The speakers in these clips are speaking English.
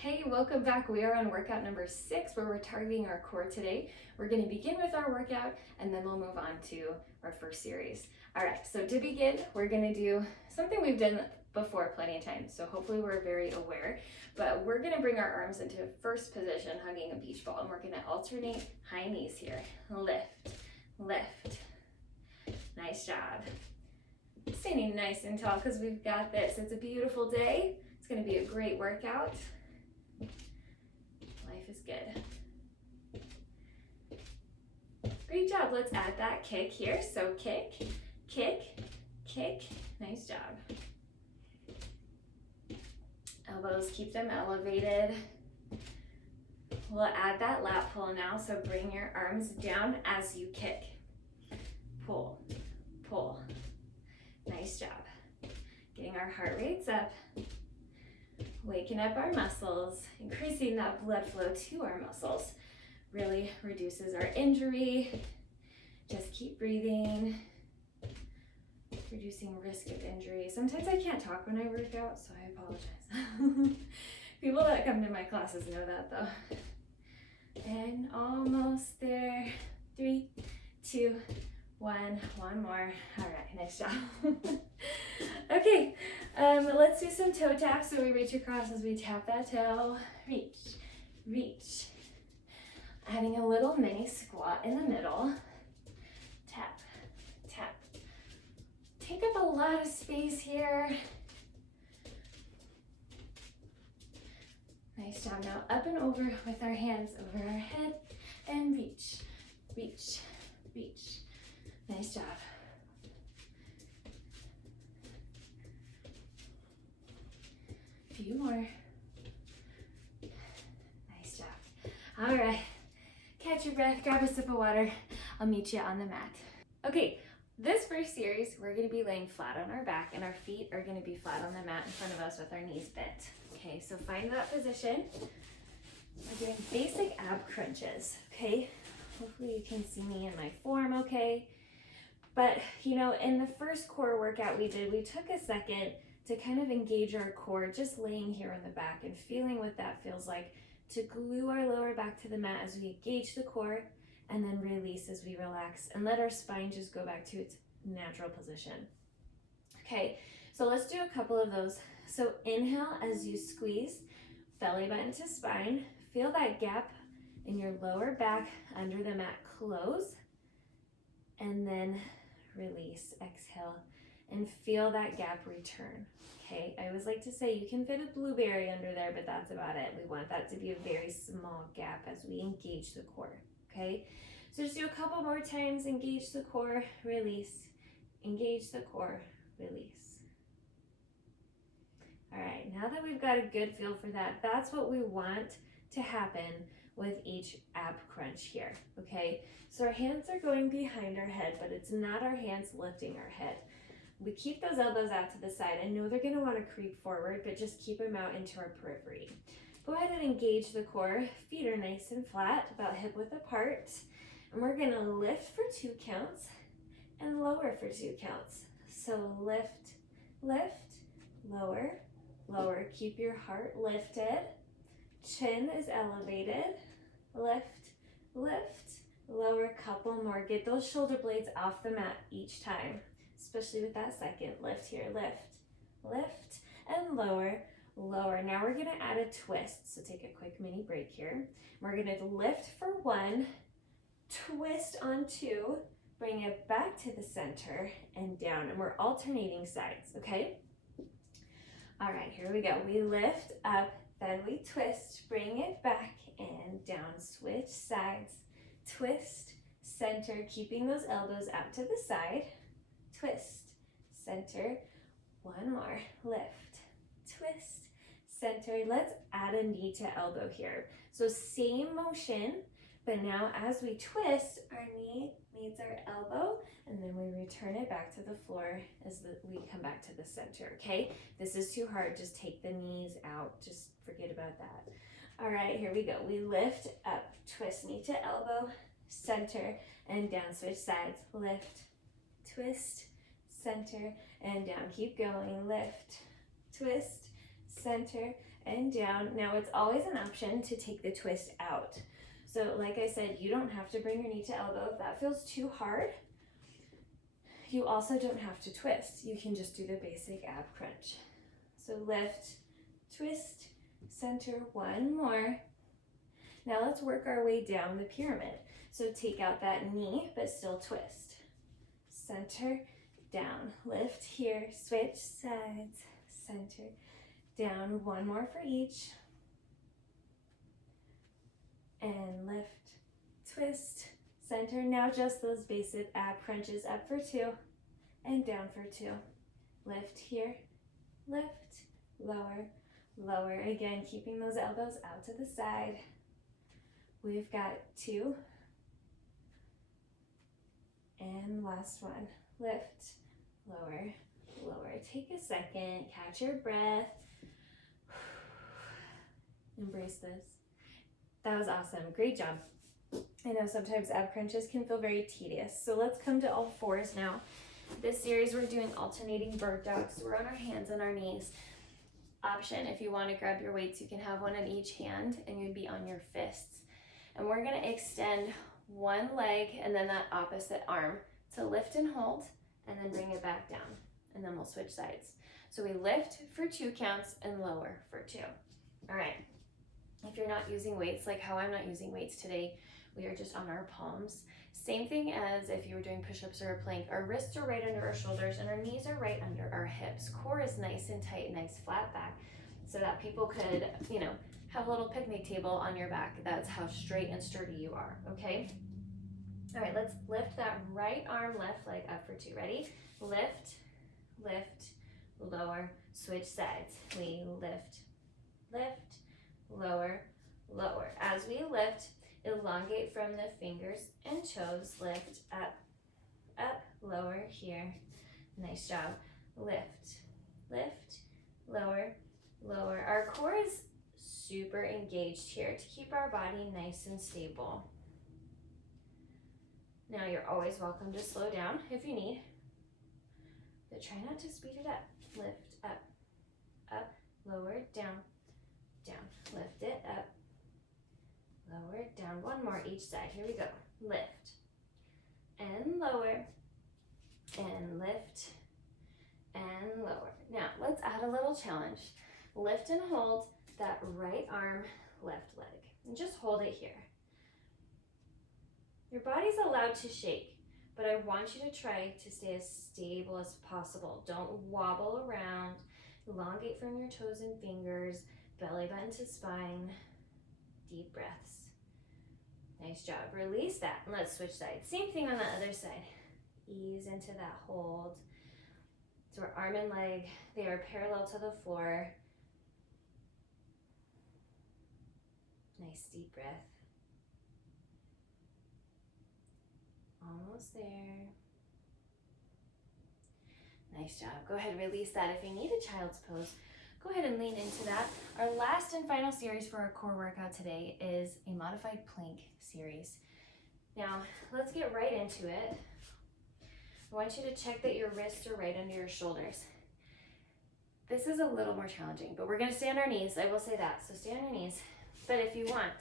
Hey, welcome back. We are on workout number 6 where we're targeting our core today. We're going to begin with our workout and then we'll move on to our first series. All right, so to begin, we're going to do something we've done before plenty of times, so hopefully we're very aware, but we're going to bring our arms into first position, hugging a beach ball, and we're going to alternate high knees here. Lift, lift. Nice job. Standing nice and tall because we've got this. It's a beautiful day. It's going to be a great workout. Life is good. Great job. Let's add that kick here. So kick, kick, kick. Nice job. Elbows, keep them elevated. We'll add that lat pull now. So bring your arms down as you kick. Pull, pull. Nice job. Getting our heart rates up. Waking up our muscles, increasing that blood flow to our muscles. Really reduces our injury. Just keep breathing. Reducing risk of injury. Sometimes I can't talk when I work out, so I apologize. People that come to my classes know that though. And almost there. 3, 2, 1. One more. All right, nice job. Okay, let's do some toe taps. So we reach across as we tap that toe. Reach, reach. Adding a little mini squat in the middle. Tap, tap. Take up a lot of space here. Nice job. Now up and over with our hands over our head and reach, reach, reach. Nice job. Few more. Nice job. All right. Catch your breath, grab a sip of water. I'll meet you on the mat. Okay, this first series, we're gonna be laying flat on our back and our feet are gonna be flat on the mat in front of us with our knees bent. Okay, so find that position. We're doing basic ab crunches, okay? Hopefully you can see me in my form okay. But, you know, in the first core workout we did, we took a second to kind of engage our core, just laying here on the back and feeling what that feels like, to glue our lower back to the mat as we engage the core and then release as we relax and let our spine just go back to its natural position. Okay, so let's do a couple of those. So inhale as you squeeze, belly button to spine. Feel that gap in your lower back under the mat close, and then release, exhale, and feel that gap return. Okay, I always like to say you can fit a blueberry under there, but that's about it. We want that to be a very small gap as we engage the core, okay? So just do a couple more times, engage the core, release, engage the core, release. All right, now that we've got a good feel for that, that's what we want to happen with each ab crunch here, okay? So our hands are going behind our head, but it's not our hands lifting our head. We keep those elbows out to the side. I know they're gonna wanna creep forward, but just keep them out into our periphery. Go ahead and engage the core. Feet are nice and flat, about hip width apart. And we're gonna lift for 2 counts and lower for 2 counts. So lift, lift, lower, lower. Keep your heart lifted. Chin is elevated. Lift, lift, lower, couple more. Get those shoulder blades off the mat each time, especially with that second lift here. Lift, lift, and lower, lower. Now we're gonna add a twist. So take a quick mini break here. We're gonna lift for 1, twist on 2, bring it back to the center and down, and we're alternating sides, okay? All right, here we go. We lift up, then we twist, bring it back and down, switch sides, twist, center, keeping those elbows out to the side, twist, center, 1 more, lift, twist, center. Let's add a knee to elbow here. So same motion, but now as we twist, our knee meets our elbow, and then we return it back to the floor as we come back to the center, okay? This is too hard, just take the knees out, just forget about that. All right, here we go. We lift up, twist knee to elbow, center, and down, switch sides, lift, twist, center, and down. Keep going, lift, twist, center, and down. Now it's always an option to take the twist out. So like I said, you don't have to bring your knee to elbow if that feels too hard. You also don't have to twist. You can just do the basic ab crunch. So lift, twist, center, one more. Now let's work our way down the pyramid. So take out that knee, but still twist. Center, down, lift here, switch sides, center, down, one more for each. And lift, twist, center. Now just those basic ab crunches, up for 2 and down for 2. Lift here, lift, lower, lower. Again, keeping those elbows out to the side. We've got 2. And last one. Lift, lower, lower. Take a second, catch your breath. Embrace this. That was awesome. Great job. I know sometimes ab crunches can feel very tedious. So let's come to all fours now. This series we're doing alternating bird dogs. So we're on our hands and our knees. Option, if you want to grab your weights, you can have one in each hand and you'd be on your fists. And we're going to extend one leg and then that opposite arm to lift and hold and then bring it back down. And then we'll switch sides. So we lift for 2 counts and lower for 2. All right. If you're not using weights, like how I'm not using weights today, we are just on our palms. Same thing as if you were doing push-ups or a plank. Our wrists are right under our shoulders and our knees are right under our hips. Core is nice and tight, nice flat back, so that people could, have a little picnic table on your back. That's how straight and sturdy you are, okay? All right, let's lift that right arm, left leg up for 2. Ready? Lift, lift, lower, switch sides. We lift, lift, lower, lower. As we lift, elongate from the fingers and toes. Lift, up, up, lower here. Nice job. Lift, lift, lower, lower. Our core is super engaged here to keep our body nice and stable. Now you're always welcome to slow down if you need, but try not to speed it up. Lift, up, up, lower, down, down. Lift it, up, lower, down. One more each side. Here we go. Lift and lower and lift and lower. Now let's add a little challenge. Lift and hold that right arm, left leg, and just hold it here. Your body's allowed to shake, but I want you to try to stay as stable as possible. Don't wobble around. Elongate from your toes and fingers, belly button to spine. Deep breaths. Nice job. Release that and let's switch sides. Same thing on the other side. Ease into that hold. So our arm and leg, they are parallel to the floor. Nice deep breath. Almost there. Nice job. Go ahead and release that. If you need a child's pose, go ahead and lean into that. Our last and final series for our core workout today is a modified plank series. Now, let's get right into it. I want you to check that your wrists are right under your shoulders. This is a little more challenging, but we're going to stay on our knees. I will say that. So stay on your knees. But if you want,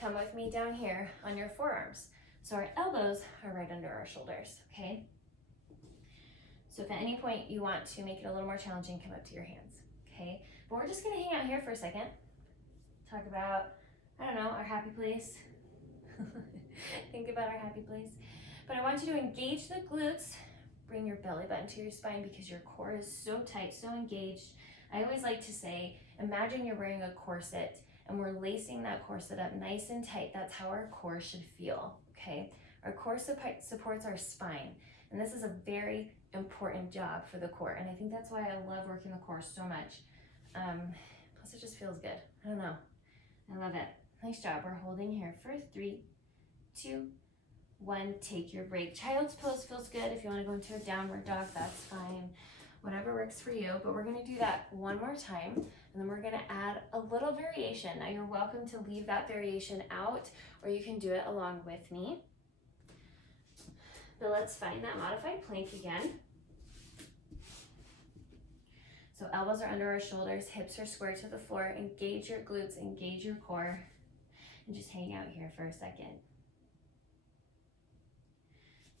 come with me down here on your forearms. So our elbows are right under our shoulders, okay? So if at any point you want to make it a little more challenging, come up to your hands, okay? But we're just gonna hang out here for a second. Talk about, our happy place. Think about our happy place. But I want you to engage the glutes, bring your belly button to your spine because your core is so tight, so engaged. I always like to say, imagine you're wearing a corset and we're lacing that corset up nice and tight. That's how our core should feel, okay? Our core supports our spine, and this is a very important job for the core, and I think that's why I love working the core so much. Plus it just feels good. I don't know. I love it. Nice job. We're holding here for 3, 2, 1. Take your break. Child's pose feels good. If you want to go into a downward dog, that's fine. Whatever works for you, but we're going to do that one more time, and then we're going to add a little variation. Now you're welcome to leave that variation out, or you can do it along with me. But let's find that modified plank again. So elbows are under our shoulders, hips are square to the floor. Engage your glutes, engage your core, and just hang out here for a second.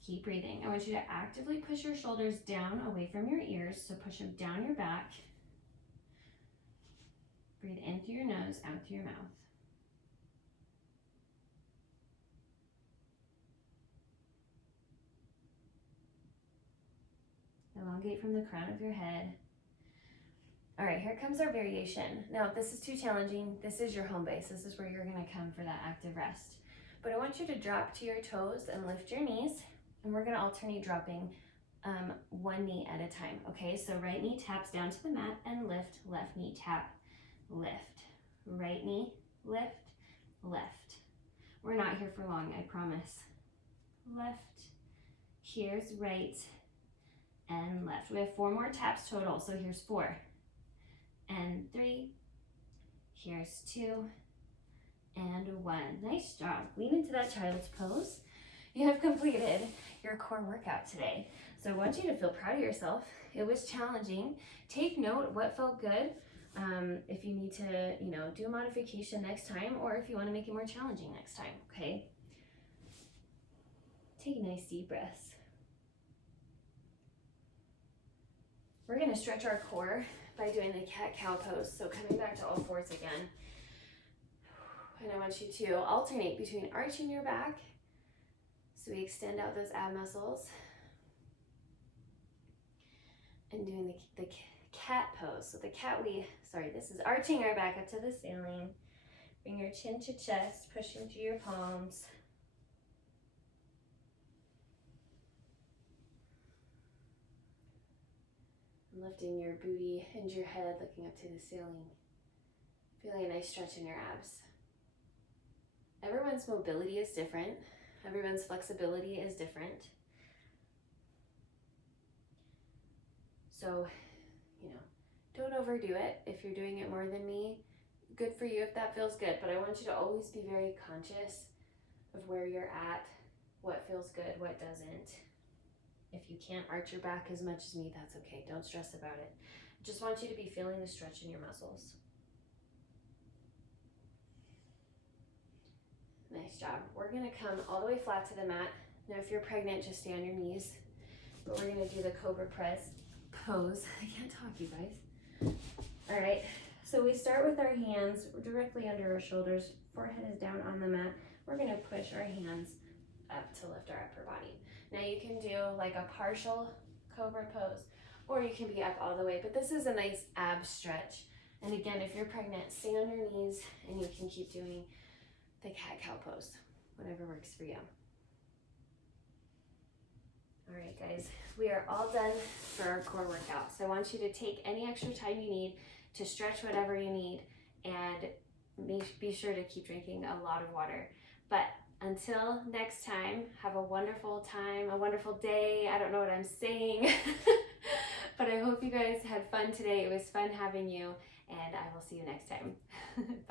Keep breathing. I want you to actively push your shoulders down away from your ears, so push them down your back. Breathe in through your nose, out through your mouth. Elongate from the crown of your head. All right, here comes our variation. Now, if this is too challenging, this is your home base. This is where you're gonna come for that active rest. But I want you to drop to your toes and lift your knees, and we're gonna alternate dropping one knee at a time, okay? So right knee taps down to the mat and lift, left knee tap, lift. Right knee, lift, left. We're not here for long, I promise. Left, here's right, and left. We have 4 more taps total, so here's 4 and 3, here's 2 and 1. Nice job. Lean into that child's pose. You have completed your core workout today. So I want you to feel proud of yourself. It was challenging. Take note what felt good. If you need to, do a modification next time, or if you want to make it more challenging next time, okay? Take nice deep breaths. We're gonna stretch our core by doing the cat-cow pose. So coming back to all fours again. And I want you to alternate between arching your back, so we extend out those ab muscles, and doing the cat pose. So the cat, this is arching our back up to the ceiling. Bring your chin to chest, push into your palms. Lifting your booty and your head, looking up to the ceiling. Feeling a nice stretch in your abs. Everyone's mobility is different. Everyone's flexibility is different. So, don't overdo it. If you're doing it more than me, good for you if that feels good. But I want you to always be very conscious of where you're at, what feels good, what doesn't. If you can't arch your back as much as me, that's okay. Don't stress about it. I just want you to be feeling the stretch in your muscles. Nice job. We're gonna come all the way flat to the mat. Now if you're pregnant, just stay on your knees. But we're gonna do the cobra press pose. I can't talk, you guys. All right, so we start with our hands directly under our shoulders. Forehead is down on the mat. We're gonna push our hands up to lift our upper body. Now you can do like a partial cobra pose, or you can be up all the way, but this is a nice ab stretch. And again, if you're pregnant, stay on your knees and you can keep doing the cat-cow pose, whatever works for you. All right, guys, we are all done for our core workout. So I want you to take any extra time you need to stretch whatever you need, and be sure to keep drinking a lot of water. But until next time, have a wonderful time, a wonderful day. I don't know what I'm saying, but I hope you guys had fun today. It was fun having you, and I will see you next time. Bye.